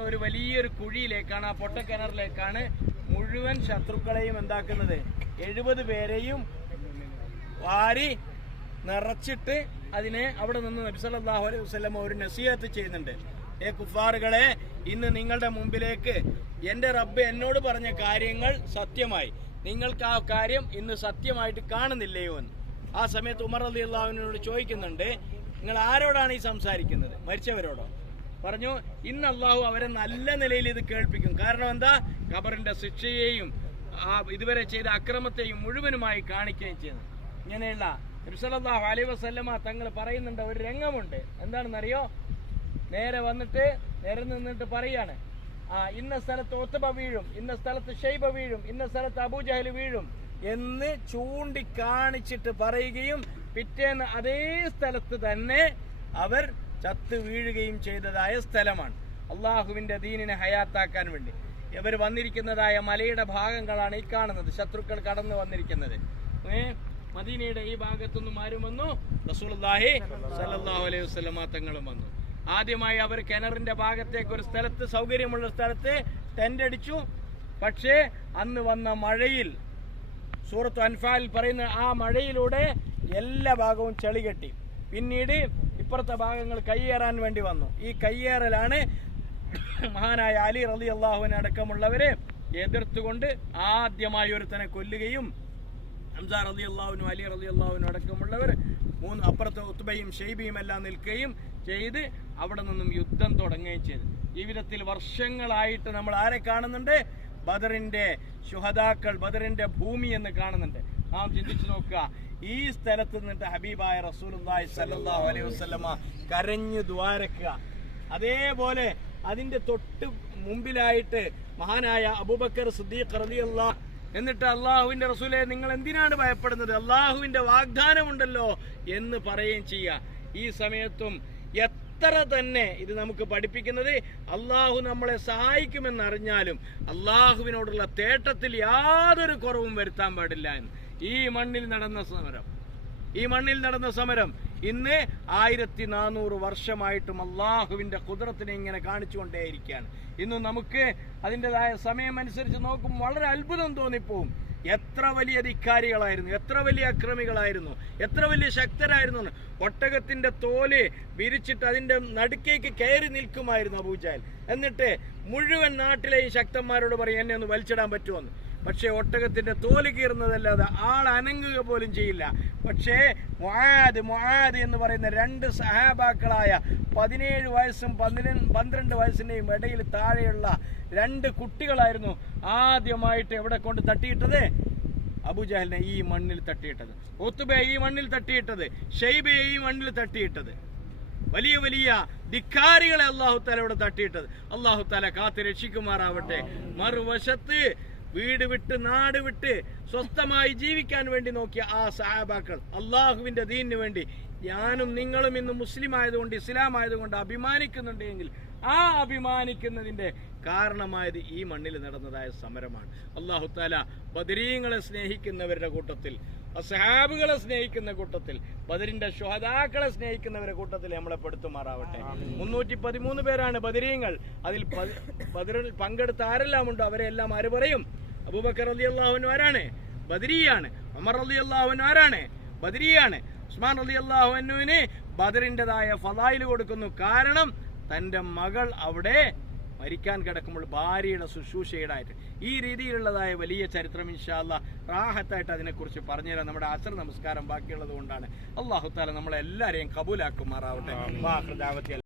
ആയിട്ടുള്ള ഒരു വലിയൊരു കുഴിയിലേക്കാണ്, ആ പൊട്ടക്കിണറിലേക്കാണ് മുഴുവൻ ശത്രുക്കളെയും എന്താക്കുന്നത്, 70 പേരെയും വാരി നിറച്ചിട്ട് അതിനെ അവിടെ നിന്ന് നബി സല്ലല്ലാഹു അലൈഹി വസല്ലം ഒരു നസീഹത്ത് ചെയ്യുന്നുണ്ട്. കുഫാറുകളെ, ഇന്ന് നിങ്ങളുടെ മുമ്പിലേക്ക് എൻ്റെ റബ്ബ് എന്നോട് പറഞ്ഞ കാര്യങ്ങൾ സത്യമായി, നിങ്ങൾക്ക് ആ കാര്യം ഇന്ന് സത്യമായിട്ട് കാണുന്നില്ലയോ എന്ന്. ആ സമയത്ത് ഉമർ റളിയല്ലാഹു അൻഹുവിനോട് ചോദിക്കുന്നുണ്ട്, നിങ്ങൾ ആരോടാണ് ഈ സംസാരിക്കുന്നത്? മരിച്ചവരോടോ? പറഞ്ഞു, ഇന്ന് അള്ളാഹു അവരെ നല്ല നിലയിൽ ഇത് കേൾപ്പിക്കും. കാരണം എന്താ? ഖബറിന്റെ ശിക്ഷയെയും ഇതുവരെ ചെയ്ത അക്രമത്തെയും മുഴുവനുമായി കാണിക്കുകയും ചെയ്യുന്നു. ഇങ്ങനെയുള്ള നബി സല്ലല്ലാഹു അലൈഹി വസല്ലമ തങ്ങൾ പറയുന്നുണ്ട്, ഒരു രംഗമുണ്ട്. എന്താണെന്നറിയോ? നേരെ വന്നിട്ട് നിന്നിട്ട് പറയാണ്, ഇന്ന സ്ഥലത്ത് ഉത്ബ വീഴും, ഇന്ന സ്ഥലത്ത് ഷൈബ വീഴും, ഇന്ന സ്ഥലത്ത് അബൂജഹൽ വീഴും എന്ന് ചൂണ്ടിക്കാണിച്ചിട്ട് പറയുകയും പിറ്റേന്ന് അതേ സ്ഥലത്ത് തന്നെ അവർ ചത്തു വീഴുകയും ചെയ്തതായ സ്ഥലമാണ്. അള്ളാഹുവിന്റെ ദീനിനെ ഹയാത്താക്കാൻ വേണ്ടി ഇവർ വന്നിരിക്കുന്നതായ മലയുടെ ഭാഗങ്ങളാണ് ഈ കാണുന്നത്. ശത്രുക്കൾ കടന്നു വന്നിരിക്കുന്നത്. മദീനയുടെ ഈ ഭാഗത്തുനിന്നും ആരും വന്നു? റസൂലുള്ളാഹി സ്വല്ലല്ലാഹു അലൈഹി വസല്ലമ തങ്ങളും വന്നു. ആദ്യമായി അവർ കിണറിന്റെ ഭാഗത്തേക്ക് ഒരു സ്ഥലത്ത്, സൗകര്യമുള്ള സ്ഥലത്ത് ടെന്റ് അടിച്ചു. പക്ഷേ അന്ന് വന്ന മഴയിൽ, സൂറത്ത് അൻഫാലിൽ പറയുന്ന ആ മഴയിലൂടെ എല്ലാ ഭാഗവും ചെളി കെട്ടി. പിന്നീട് ഇപ്പുറത്തെ ഭാഗങ്ങൾ കയ്യേറാൻ വേണ്ടി വന്നു. ഈ കയ്യേറലാണ് മഹാനായ അലി റളിയല്ലാഹു അൻഹു അടക്കമുള്ളവരെ എതിർത്തുകൊണ്ട് ആദ്യമായി ഒരുത്തനെ കൊല്ലുകയും ഹംസ റളിയല്ലാഹു അൻഹു, അലി റളിയല്ലാഹു അൻഹു അടക്കമുള്ളവർ അപ്പുറത്തെ ഉത്ബയും ഷൈബയും എല്ലാം നിൽക്കുകയും ചെയ്ത് അവിടെ നിന്നും യുദ്ധം തുടങ്ങുകയും ചെയ്തു. ജീവിതത്തിൽ വർഷങ്ങളായിട്ട് നമ്മൾ ആരെ കാണുന്നുണ്ട്? ബദറിന്റെ ശുഹദാക്കൾ, ബദറിന്റെ ഭൂമി എന്ന് കാണുന്നുണ്ട്. നാം ചിന്തിച്ചു നോക്കുക, ഈ സ്ഥലത്ത് നിന്നിട്ട് ഹബീബായ റസൂലുള്ളാഹി സ്വല്ലല്ലാഹു അലൈഹി വസല്ലമ കരഞ്ഞു ദ്വാരക്കുക. അതേപോലെ അതിന്റെ തൊട്ട് മുമ്പിലായിട്ട് മഹാനായ അബൂബക്കർ സിദ്ദീഖ് റളിയല്ലാഹു, എന്നിട്ട് അള്ളാഹുവിന്റെ റസൂലെ നിങ്ങൾ എന്തിനാണ് ഭയപ്പെടുന്നത്, അള്ളാഹുവിന്റെ വാഗ്ദാനമുണ്ടല്ലോ എന്ന് പറയുകയും ചെയ്യുക. ഈ സമയത്തും എത്ര തന്നെ ഇത് നമുക്ക് പഠിപ്പിക്കുന്നത്, അള്ളാഹു നമ്മളെ സഹായിക്കുമെന്നറിഞ്ഞാലും അള്ളാഹുവിനോടുള്ള തേട്ടത്തിൽ യാതൊരു കുറവും വരുത്താൻ പാടില്ല എന്ന്. ഈ മണ്ണിൽ നടന്ന സമരം ഇന്ന് 1400 വർഷമായിട്ടും അള്ളാഹുവിന്റെ ഖുദ്റത്തിനെ ഇങ്ങനെ കാണിച്ചുകൊണ്ടേയിരിക്കുകയാണ്. ഇന്ന് നമുക്ക് അതിൻ്റെതായ സമയം അനുസരിച്ച് നോക്കുമ്പോൾ വളരെ അത്ഭുതം തോന്നിപ്പോവും. എത്ര വലിയ ധിക്കാരികളായിരുന്നു, എത്ര വലിയ അക്രമികളായിരുന്നു, എത്ര വലിയ ശക്തരായിരുന്നു. ഒട്ടകത്തിന്റെ തോല് വിരിച്ചിട്ട് അതിന്റെ നടുക്കേക്ക് കയറി നിൽക്കുമായിരുന്നു അബൂജഹൽ. എന്നിട്ട് മുഴുവൻ നാട്ടിലെ ഈ ശക്തന്മാരോട് പറയും, എന്നെ ഒന്ന് വലിച്ചിടാൻ പറ്റുമെന്ന്. പക്ഷേ ഒട്ടകത്തിന്റെ തോല് കീറുന്നതല്ലാതെ ആൾ അനങ്ങുക പോലും ചെയ്യില്ല. പക്ഷേ മുആദ് എന്ന് പറയുന്ന 2 സഹാബാക്കളായ 17 വയസ്സും 12 വയസ്സിന്റെയും ഇടയിൽ താഴെയുള്ള 2 കുട്ടികളായിരുന്നു ആദ്യമായിട്ട് എവിടെ കൊണ്ട് തട്ടിയിട്ടത്? അബൂജഹലിനെ ഈ മണ്ണിൽ തട്ടിയിട്ടത്, ഉത്ബയെ ഈ മണ്ണിൽ തട്ടിയിട്ടത്, ഷൈബയെ ഈ മണ്ണിൽ തട്ടിയിട്ടത്, വലിയ വലിയ ധിക്കാരികളെ അല്ലാഹു തആല ഇവിടെ തട്ടിയിട്ടത്. അല്ലാഹു തആല കാത്ത് രക്ഷിക്കുമാറാവട്ടെ. മറുവശത്ത് വീട് വിട്ട് നാട് വിട്ട് സ്വസ്ഥമായി ജീവിക്കാൻ വേണ്ടി നോക്കിയ ആ സഹാബാക്കൾ അള്ളാഹുവിന്റെ ദീനിന് വേണ്ടി ഞാനും നിങ്ങളും ഇന്ന് മുസ്ലിം ആയതുകൊണ്ട്, ഇസ്ലാം ആയതുകൊണ്ട് അഭിമാനിക്കുന്നുണ്ടെങ്കിൽ ആ അഭിമാനിക്കുന്നതിന്റെ കാരണമായത് ഈ മണ്ണിൽ നടന്നതായ സമരമാണ്. അല്ലാഹു തആല ബദരീങ്ങളെ സ്നേഹിക്കുന്നവരുടെ കൂട്ടത്തിൽ, അസ്ഹാബുകളെ സ്നേഹിക്കുന്ന കൂട്ടത്തിൽ, ബദരിന്റെ ശുഹദാക്കളെ സ്നേഹിക്കുന്നവരുടെ കൂട്ടത്തിൽ നമ്മളെ പെടുത്തുമാറാവട്ടെ. 313 പേരാണ് ബദരീങ്ങൾ. അതിൽ ബദറിൽ പങ്കെടുത്ത ആരെല്ലാം ഉണ്ടോ അവരെല്ലാം ആര് പറയും? അബൂബക്കർ റളിയല്ലാഹു അൻഹു ആരാണ്? ബദരിയാണ്. ഉമർ റളിയല്ലാഹു അൻഹു ആരാണ്? ബദരിയാണ്. ഉസ്മാൻ റളിയല്ലാഹു അൻഹുവിന് ബദറിന്റേതായ ഫളായിൽ കൊടുക്കുന്നു. കാരണം തന്റെ മകൾ അവിടെ മരിക്കാൻ കിടക്കുമ്പോൾ ഭാര്യയുടെ ശുശ്രൂഷയിടായിട്ട്. ഈ രീതിയിലുള്ളതായ വലിയ ചരിത്രം ഇൻഷാ അല്ലാഹ് റാഹത്തായിട്ട് അതിനെക്കുറിച്ച് പറഞ്ഞുതരാം. നമ്മുടെ അസർ നമസ്കാരം ബാക്കിയുള്ളത് കൊണ്ടാണ്. അല്ലാഹു തആല നമ്മളെല്ലാരെയും കബൂലാക്കുമാറാവട്ടെ.